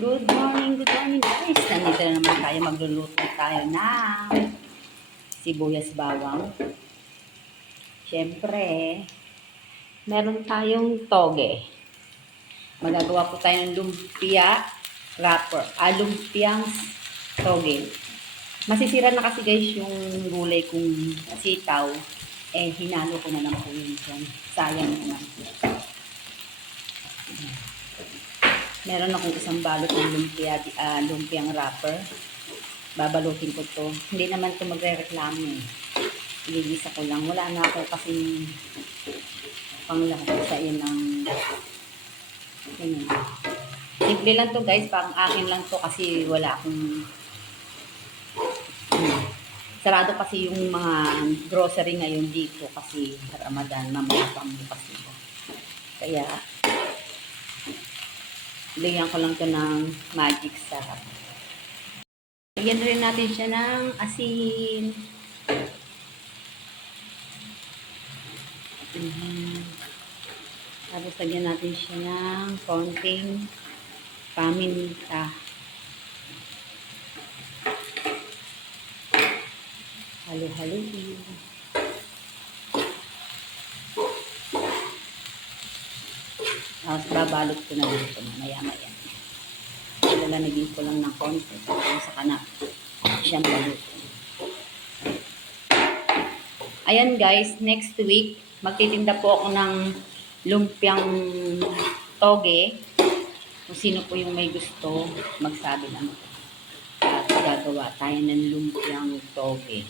Good morning guys. Nandito na naman tayo, magluluto tayo ng sibuyas bawang. Siyempre, meron tayong toge. Magagawa po tayo ng lumpia wrapper, lumpiang toge. Masisira na kasi guys yung gulay kong sitaw. Hinalo ko na lang po yun dyan. Sayang naman. Meron akong isang balot ng lumpiang wrapper. Babalutin ko to. Hindi naman to magre-reklamo eh. Igigisa ko lang. Wala na ako kasi panglahok sa yun ng simple lang to guys. Pang akin lang to kasi wala akong sarado kasi yung mga grocery ngayon dito kasi Ramadan, mamaya pang bukas nito. Kaya lagyan ko lang to ng magic sarap. Lagyan rin natin siya ng asin. Tapos lagyan natin siya ng konting paminta. Halo-haloin. Tapos babalot ko na lang ito maya-maya. Lalagyan ko lang ng konti. Tapos saka na siyang balot. Ayan guys, next week, magtitinda po ako ng lumpiang toge. Kung sino po yung may gusto, magsabi lang. At gagawa tayo ng lumpiang toge.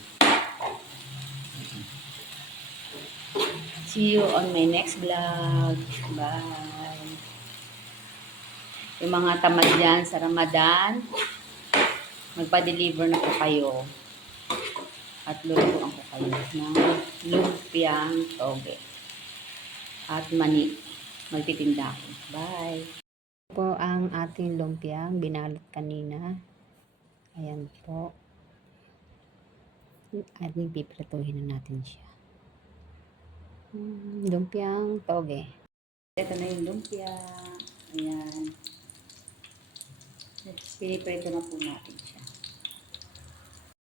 See you on my next vlog. Bye. Yung mga tamad dyan sa Ramadan, magpa-deliver na po kayo. At lulutuan ko kayo ng lumpiang toge. At mani. Magtitinda ako. Bye. Ito po ang ating lumpiang binalot kanina. Ayan po. At piprituhin na natin siya. Lumpiang toge. Ito na yung lumpia. Ayan. Piniprito na po natin siya.